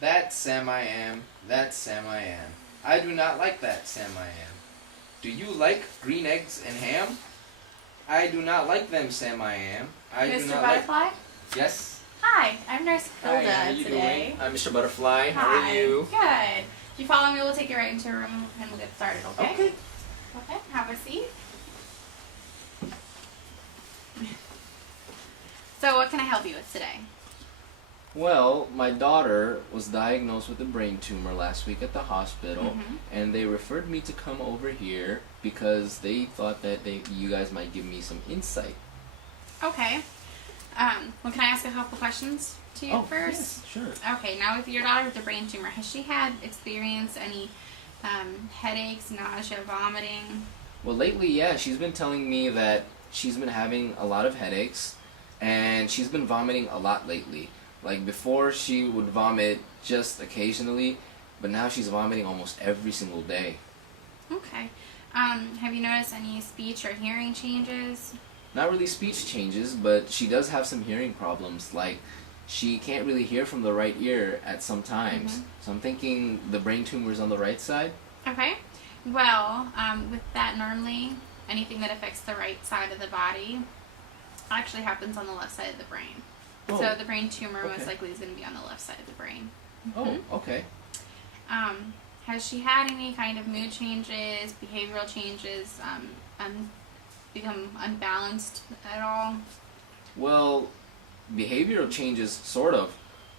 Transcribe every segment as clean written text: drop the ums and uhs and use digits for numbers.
That Sam I am, that Sam I am. I do not like that Sam I am. Do you like green eggs and ham? I do not like them, Sam I am. I do Mr. not Butterfly? like... Yes? Hi, I'm Nurse Hi, Hilda how are you today. doing? I'm Mr. Butterfly. How Hi. are you? Good. If you follow me, we'll take you right into a room and we'll get started, okay? Okay. Okay, have a seat. So what can I help you with today? Well, my daughter was diagnosed with a brain tumor last week at the hospital, and they referred me to come over here because they thought that you guys might give me some insight. Okay. Well, can I ask a couple questions to you first? Yes, sure. Okay, now with your daughter with the brain tumor, has she had experienced any headaches, nausea, vomiting? Well, lately, yeah, she's been telling me that she's been having a lot of headaches, and she's been vomiting a lot lately. Like, before she would vomit just occasionally, but now she's vomiting almost every single day. Okay. Have you noticed any speech or hearing changes? Not really speech changes, but she does have some hearing problems. Like, she can't really hear from the right ear at some times. So I'm thinking the brain tumor's on the right side. Okay. Well, with that, normally anything that affects the right side of the body actually happens on the left side of the brain. Oh, So the brain tumor okay. most likely is going to be on the left side of the brain. Oh, okay. Has she had any kind of mood changes, behavioral changes, become unbalanced at all? Well, behavioral changes, sort of.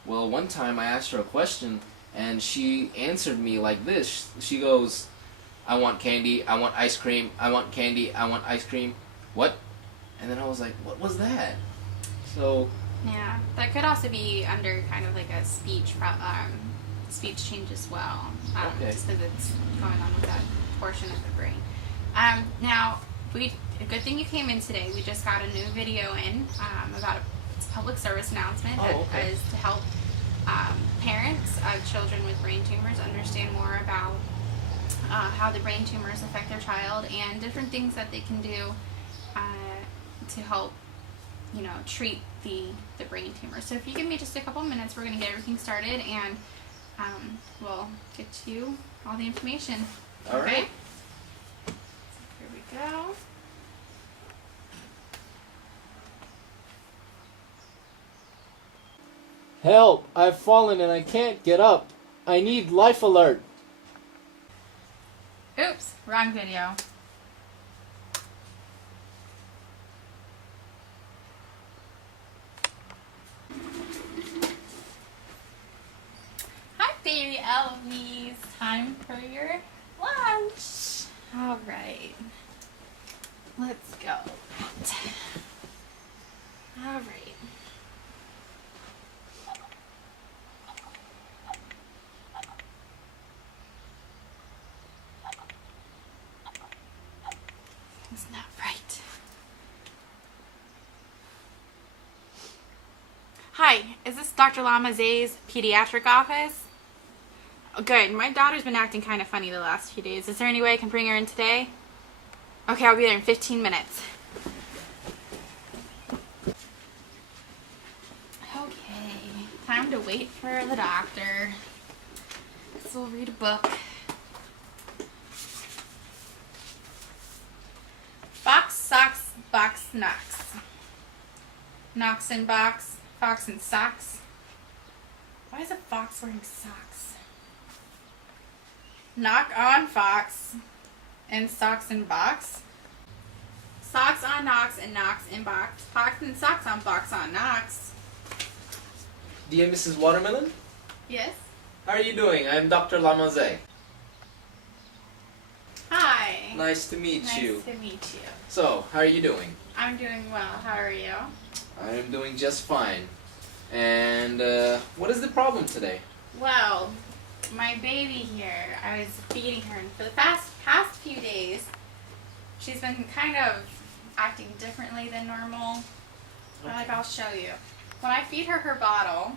Well, one time I asked her a question, and she answered me like this. She goes, I want candy, I want ice cream, I want candy, I want ice cream. What? And then I was like, what was that? So... Yeah, that could also be under kind of like a speech change as well, Okay. just because it's going on with that portion of the brain. Now, a good thing you came in today. We just got a new video in about it's a public service announcement that is to help parents of children with brain tumors understand more about how the brain tumors affect their child and different things that they can do to help, treat the brain tumor. So if you give me just a couple minutes, we're going to get everything started and we'll get to you all the information. All Okay? right. So here we go. Help! I've fallen and I can't get up. I need life alert. Oops, wrong video. Hi, baby Eloise. Time for your lunch. All right. Let's go. All right. It's not right. Hi, is this Dr. Lamazay's pediatric office? Oh, good. My daughter's been acting kind of funny the last few days. Is there any way I can bring her in today? Okay, I'll be there in 15 minutes. Okay, time to wait for the doctor. So we'll read a book. Fox, socks, box, knocks. Knocks and box, fox and socks. Why is a fox wearing socks? Knock on fox and socks and box. Socks on knocks and knocks in box. Fox and socks on box on knocks. Dear Mrs. Watermelon, Yes? how are you doing? I'm Dr. Lamazay. Hi. Nice to meet you. Nice to meet you. So, how are you doing? I'm doing well. How are you? I am doing just fine. And, what is the problem today? Well, my baby here, I was feeding her, and for the past few days, she's been kind of acting differently than normal. Okay. Like, I'll show you. When I feed her bottle,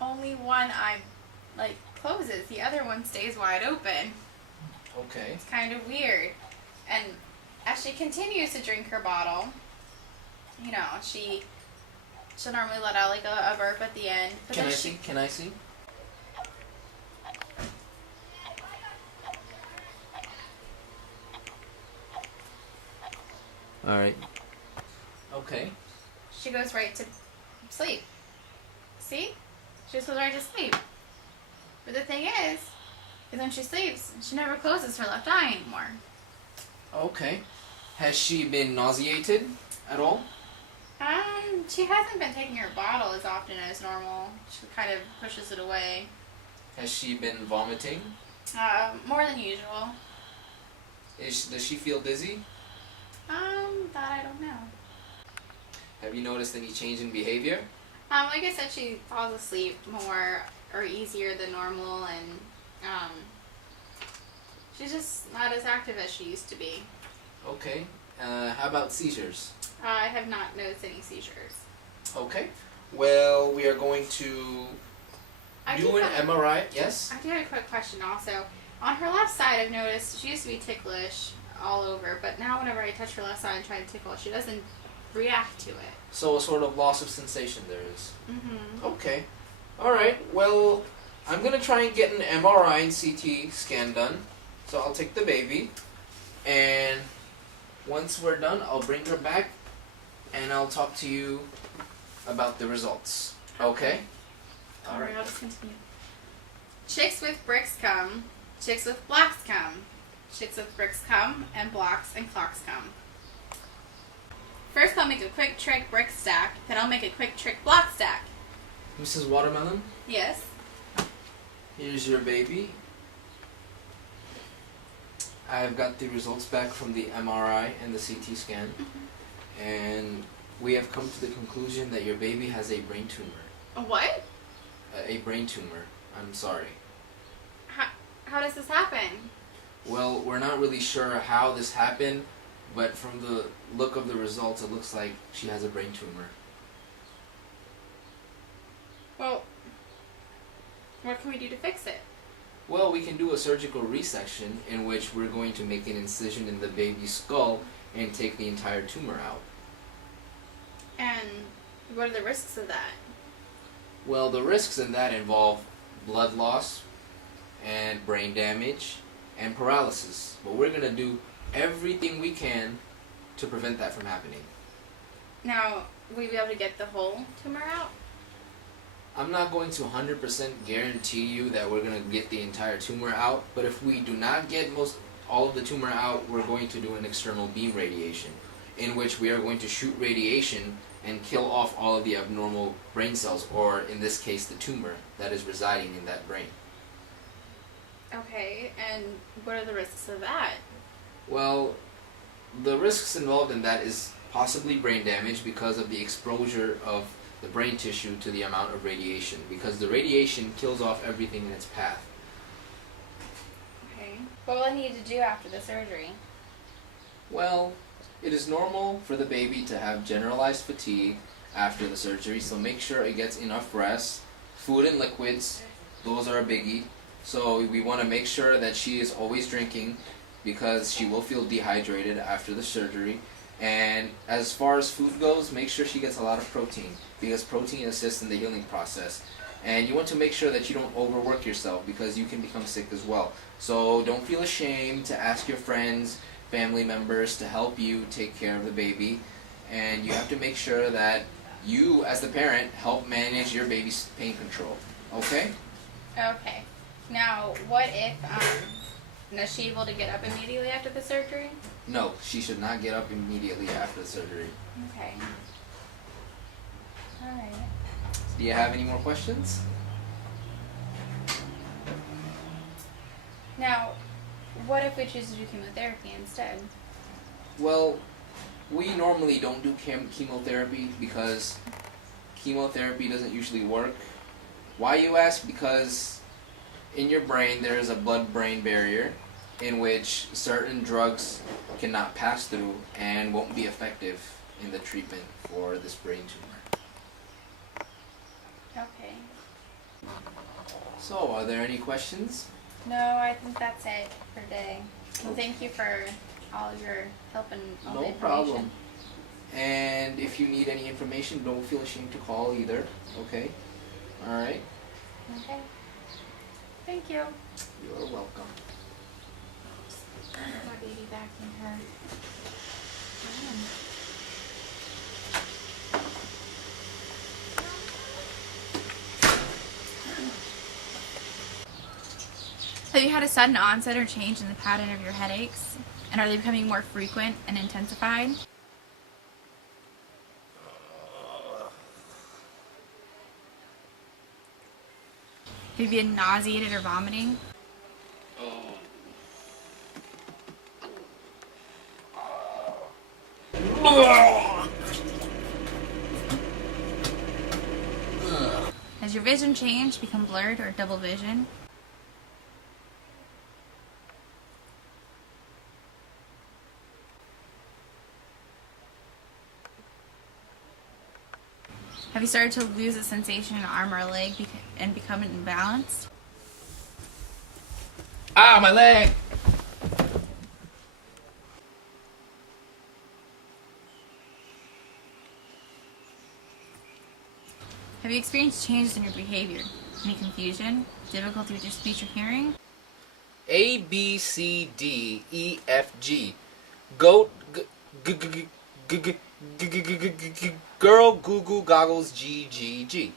only one eye, closes. The other one stays wide open. Okay. It's kind of weird. And as she continues to drink her bottle, she She'll normally let out like a burp at the end. But Can I see? Can I see? All right. Okay. She goes right to sleep. See? She just goes right to sleep. But the thing is when she sleeps, she never closes her left eye anymore. Okay. Has she been nauseated at all? She hasn't been taking her bottle as often as normal. She kind of pushes it away. Has she been vomiting? More than usual. Does she feel dizzy? That I don't know. Have you noticed any change in behavior? Like I said, she falls asleep more or easier than normal, and she's just not as active as she used to be. Okay. How about seizures? I have not noticed any seizures. Okay. Well, we are going to do an MRI. Yes? I do have a quick question also. On her left side, I've noticed she used to be ticklish all over, but now whenever I touch her left side and try to tickle, she doesn't react to it. So a sort of loss of sensation there is. Mm-hmm. Okay. All right. Well, I'm going to try and get an MRI and CT scan done. So I'll take the baby, and once we're done, I'll bring her back, and I'll talk to you about the results. Okay? All right, I'll just continue. Chicks with bricks come. Chicks with blocks come. Chicks with bricks come, and blocks and clocks come. First I'll make a quick trick brick stack, then I'll make a quick trick block stack. Mrs. Watermelon, Yes? here's your baby. I've got the results back from the MRI and the CT scan, and we have come to the conclusion that your baby has a brain tumor. A what? A brain tumor. I'm sorry. How does this happen? Well, we're not really sure how this happened, but from the look of the results, it looks like she has a brain tumor. Well, what can we do to fix it? Well, we can do a surgical resection in which we're going to make an incision in the baby's skull and take the entire tumor out. And what are the risks of that? Well, the risks in that involve blood loss and brain damage and paralysis. But we're going to do everything we can to prevent that from happening. Now, will we be able to get the whole tumor out? I'm not going to 100% guarantee you that we're going to get the entire tumor out, but if we do not get all of the tumor out, we're going to do an external beam radiation, in which we are going to shoot radiation and kill off all of the abnormal brain cells, or in this case, the tumor that is residing in that brain. Okay, and what are the risks of that? Well, the risks involved in that is possibly brain damage because of the exposure of the brain tissue to the amount of radiation, because the radiation kills off everything in its path. Okay. What will I need to do after the surgery? Well, it is normal for the baby to have generalized fatigue after the surgery, so make sure it gets enough rest. Food and liquids, those are a biggie. So we want to make sure that she is always drinking, because she will feel dehydrated after the surgery. And as far as food goes, make sure she gets a lot of protein, because protein assists in the healing process. And you want to make sure that you don't overwork yourself, because you can become sick as well. So don't feel ashamed to ask your friends, family members to help you take care of the baby. And you have to make sure that you, as the parent, help manage your baby's pain control. Okay? Okay. Now, what if, is she able to get up immediately after the surgery? No, she should not get up immediately after the surgery. Okay. Alright. Do you have any more questions? Now, what if we choose to do chemotherapy instead? Well, we normally don't do chemotherapy because chemotherapy doesn't usually work. Why, you ask? Because in your brain there is a blood-brain barrier in which certain drugs cannot pass through and won't be effective in the treatment for this brain tumor. Okay. So, are there any questions? No, I think that's it for today. Well, thank you for all of your help and all the No information. problem. And if you need any information, don't feel ashamed to call either. Okay? Alright? Okay. Thank you. You're welcome. Put my baby back in her. Have you had a sudden onset or change in the pattern of your headaches? And are they becoming more frequent and intensified? Have you been nauseated or vomiting? Has your vision changed, become blurred, or double vision? Have you started to lose a sensation in an arm or a leg and become imbalanced? Ah, my leg! Have you experienced changes in your behavior? Any confusion? Difficulty with your speech or hearing? A, B, C, D, E, F, G. Goat, girl, goo goo, goggles, G, G, G.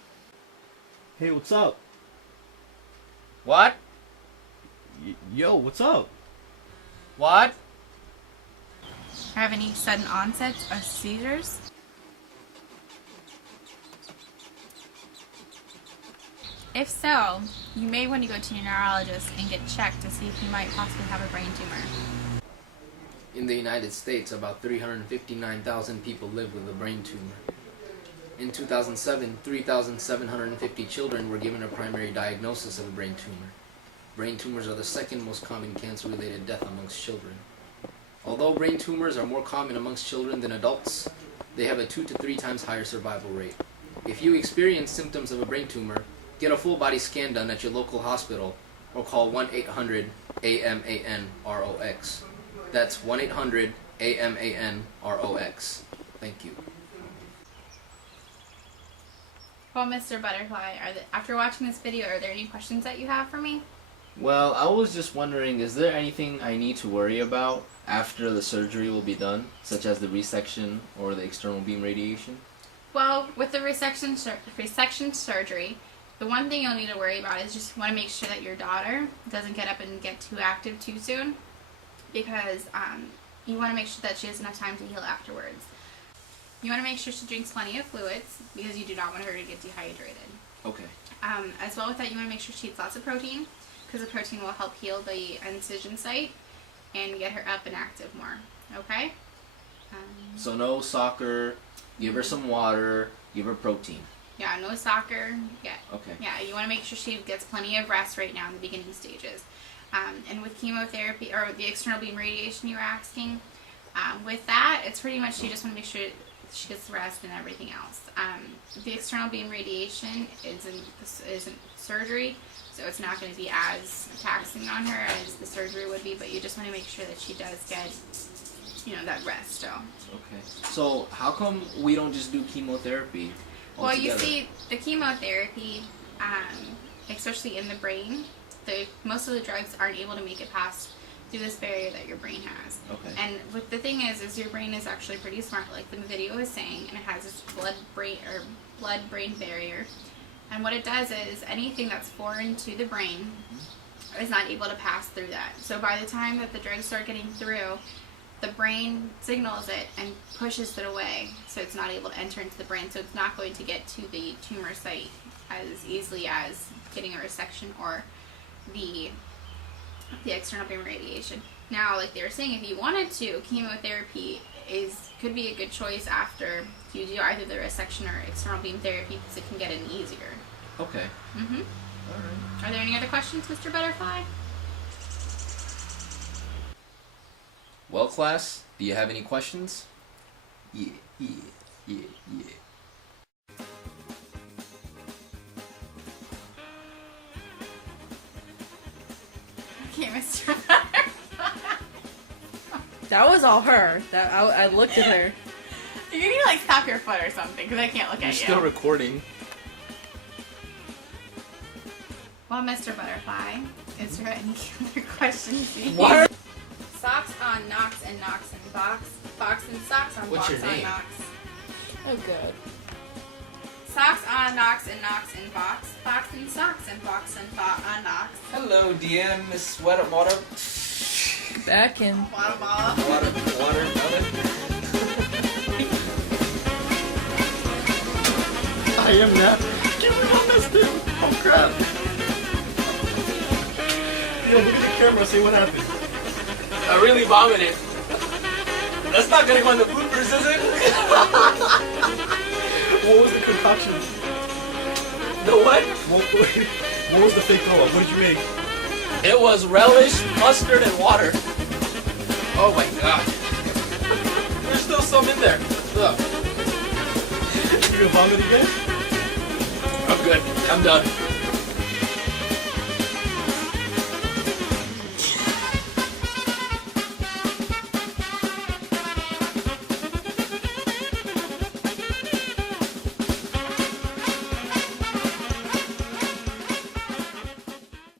Hey, what's up? What? Yo, what's up? What? Have any sudden onsets or seizures? If so, you may want to go to your neurologist and get checked to see if you might possibly have a brain tumor. In the United States, about 359,000 people live with a brain tumor. In 2007, 3,750 children were given a primary diagnosis of a brain tumor. Brain tumors are the second most common cancer-related death amongst children. Although brain tumors are more common amongst children than adults, they have a 2 to 3 times higher survival rate. If you experience symptoms of a brain tumor, get a full body scan done at your local hospital or call 1-800-AMAN-ROX. That's 1-800-AMAN-ROX. Thank you. Well, Mr. Butterfly, after watching this video, are there any questions that you have for me? Well, I was just wondering, is there anything I need to worry about after the surgery will be done, such as the resection or the external beam radiation? Well, with the resection surgery, the one thing you'll need to worry about is just want to make sure that your daughter doesn't get up and get too active too soon, because you want to make sure that she has enough time to heal afterwards. You want to make sure she drinks plenty of fluids because you do not want her to get dehydrated. Okay. As well with that, you want to make sure she eats lots of protein because the protein will help heal the incision site and get her up and active more. Okay? So no soccer, give her some water, give her protein. Yeah, no soccer. Yeah. Okay. Yeah, you want to make sure she gets plenty of rest right now in the beginning stages. And with chemotherapy, or the external beam radiation you were asking, with that, it's pretty much you just want to make sure she gets rest and everything else. The external beam radiation isn't surgery, so it's not going to be as taxing on her as the surgery would be, but you just want to make sure that she does get, that rest still. Okay. So how come we don't just do chemotherapy altogether? Well, you see, the chemotherapy, especially in the brain, most of the drugs aren't able to make it past through this barrier that your brain has. Okay. And what the thing is your brain is actually pretty smart, like the video is saying, and it has this blood-brain barrier. And what it does is anything that's foreign to the brain is not able to pass through that. So by the time that the drugs start getting through, the brain signals it and pushes it away, so it's not able to enter into the brain. So it's not going to get to the tumor site as easily as getting a resection or the external beam radiation. Now, like they were saying, if you wanted to, chemotherapy could be a good choice after you do either the resection or external beam therapy because it can get in easier. Okay. Mm-hmm. All right. Are there any other questions, Mr. Butterfly? Well, class, do you have any questions? Yeah. Okay, Mr. Butterfly. That was all her. That I looked at her. You need to like stop your foot or something because I can't look You're at still you. recording. Well, Mr. Butterfly, is there any other questions? What? Socks on Knox and Knox and Box. Box and socks on What's Box your on name? Knox. Oh, good. Socks on Knox and Knox and Box. Box and socks and Box and on Knox. Hello, DM, Miss Water. Back in. Water ball. Water. I am not. Can't believe I missed it. Oh crap. Yo, look at the camera. Say what happened. I really vomited. That's not gonna go in the bloopers, is it? What was the concoction? The what? What was the fake throw up? What did you make? It was relish, mustard, and water. Oh my god. There's still some in there. Look. You gonna vomit again? I'm good. I'm done.